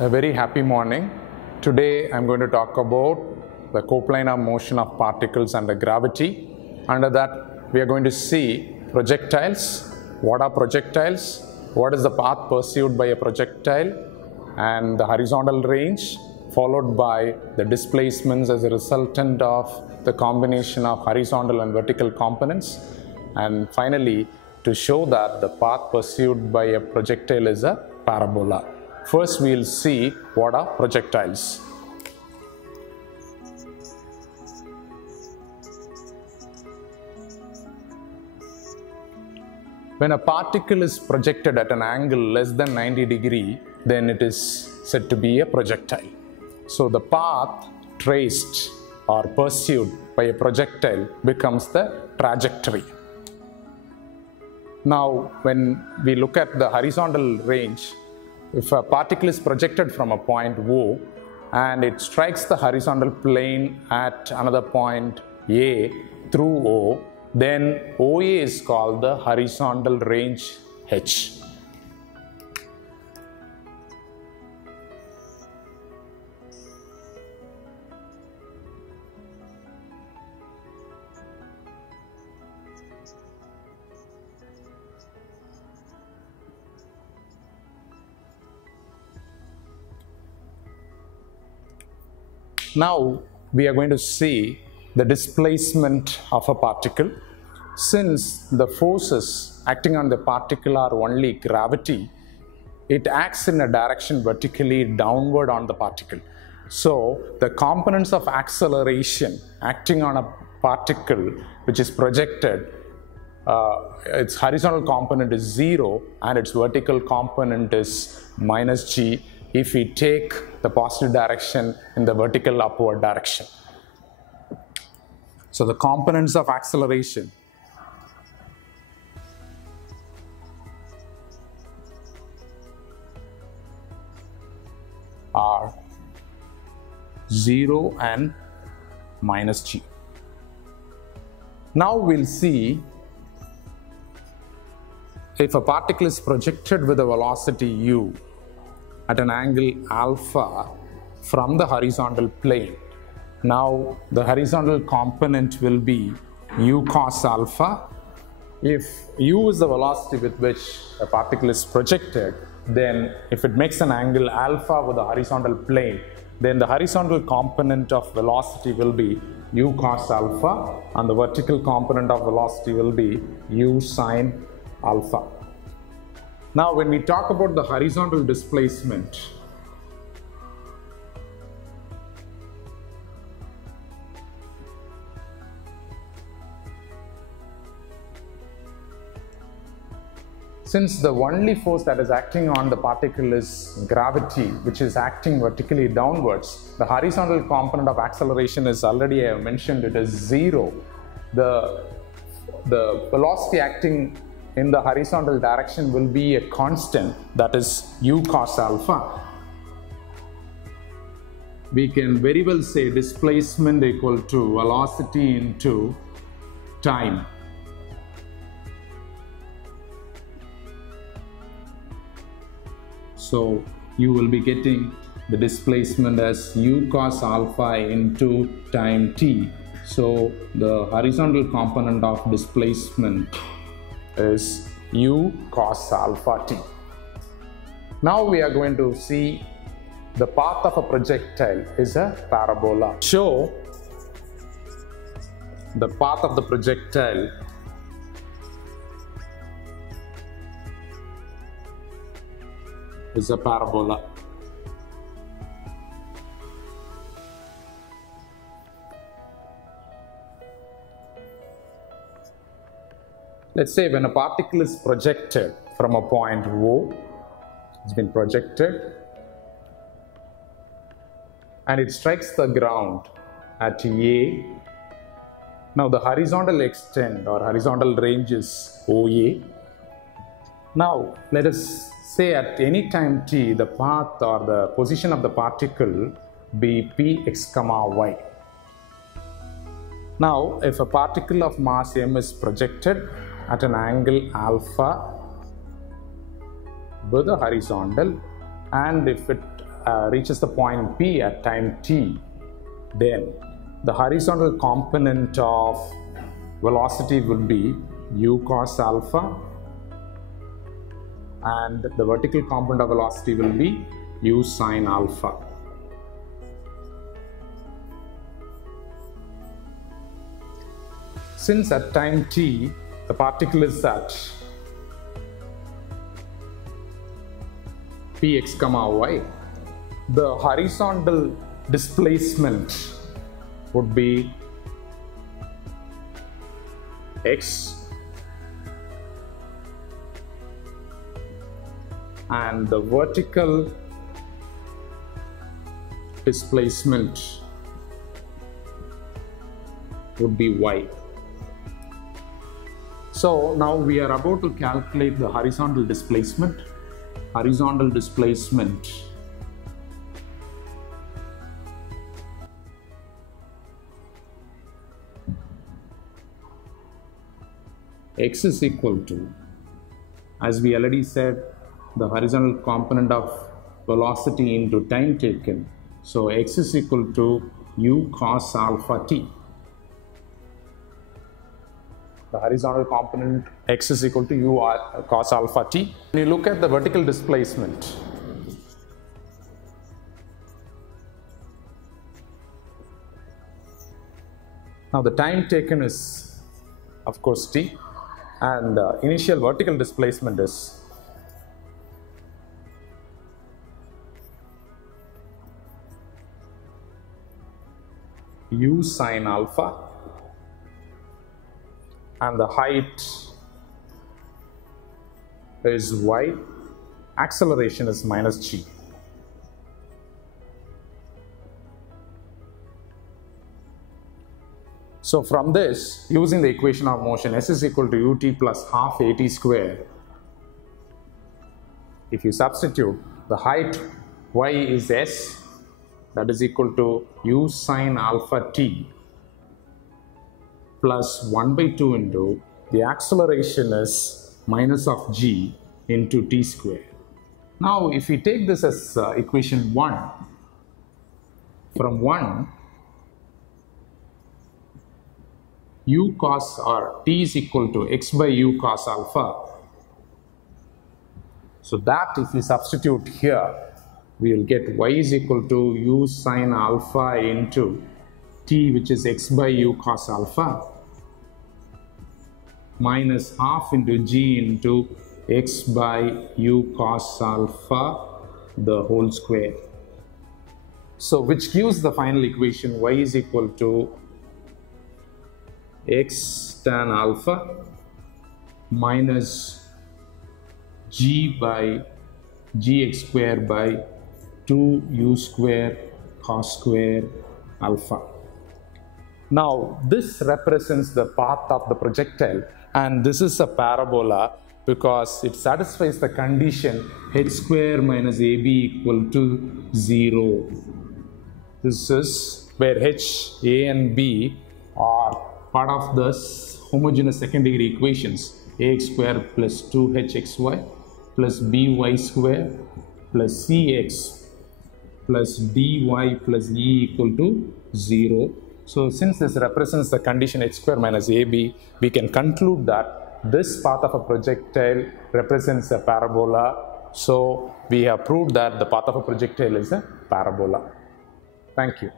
A very happy morning. Today I'm going to talk about the coplanar motion of particles under gravity. Under that we are going to see projectiles. What are projectiles? What is the path pursued by a projectile? And the horizontal range, followed by the displacements as a resultant of the combination of horizontal and vertical components. And finally, to show that the path pursued by a projectile is a parabola. First, we will see what are projectiles. When a particle is projected at an angle less than 90 degrees, then it is said to be a projectile. So the path traced or pursued by a projectile becomes the trajectory. Now, when we look at the horizontal range, if a particle is projected from a point O and it strikes the horizontal plane at another point A through O, then OA is called the horizontal range H. Now we are going to see the displacement of a particle. Since the forces acting on the particle are only gravity, it acts in a direction vertically downward on the particle. So the components of acceleration acting on a particle which is projected, its horizontal component is 0 and its vertical component is minus g if we take the positive direction in the vertical upward direction. So the components of acceleration are 0 and minus g. Now we'll see if a particle is projected with a velocity u at an angle alpha from the horizontal plane. Now the horizontal component will be u cos alpha. If u is the velocity with which a particle is projected, then if it makes an angle alpha with the horizontal plane, then the horizontal component of velocity will be u cos alpha and the vertical component of velocity will be u sin alpha. Now when we talk about the horizontal displacement, since the only force that is acting on the particle is gravity, which is acting vertically downwards, the horizontal component of acceleration is already, I have mentioned, it is 0. The velocity acting in the horizontal direction will be a constant, that is u cos alpha. We can very well say displacement equal to velocity into time. So you will be getting the displacement as u cos alpha into time t. So the horizontal component of displacement is u cos alpha t. Now we are going to see the path of a projectile is a parabola. Show the path of the projectile is a parabola. Let's say when a particle is projected from a point O, it's been projected and it strikes the ground at A. Now the horizontal extent or horizontal range is OA. Now let us say at any time t, the path or the position of the particle be px, y. Now if a particle of mass m is projected at an angle alpha with a horizontal, and if it reaches the point P at time t, then the horizontal component of velocity will be u cos alpha, and the vertical component of velocity will be u sin alpha. Since at time t the particle is at px comma y, the horizontal displacement would be x, and the vertical displacement would be y. So now we are about to calculate the horizontal displacement. Horizontal displacement x is equal to, as we already said, the horizontal component of velocity into time taken. So x is equal to u cos alpha t. The horizontal component x is equal to u cos alpha t. When you look at the vertical displacement, now the time taken is of course t, and the initial vertical displacement is u sin alpha, and the height is y, acceleration is minus g. So from this, using the equation of motion, s is equal to ut plus half at square. If you substitute, the height y is s, that is equal to u sin alpha t plus 1 by 2 into the acceleration is minus of g into t square. Now if we take this as equation 1, from 1 u cos or t is equal to x by u cos alpha. So that if we substitute here, we will get y is equal to u sin alpha into t, which is x by u cos alpha, minus half into g into x by u cos alpha the whole square. So which gives the final equation y is equal to x tan alpha minus g by gx square by 2u square cos square alpha. Now this represents the path of the projectile, and this is a parabola because it satisfies the condition h square minus ab equal to 0. This is where h, a and b are part of the homogeneous second degree equations, ax square plus 2hxy plus by square plus cx plus dy plus e equal to 0. So since this represents the condition h square minus ab, we can conclude that this path of a projectile represents a parabola. So we have proved that the path of a projectile is a parabola. Thank you.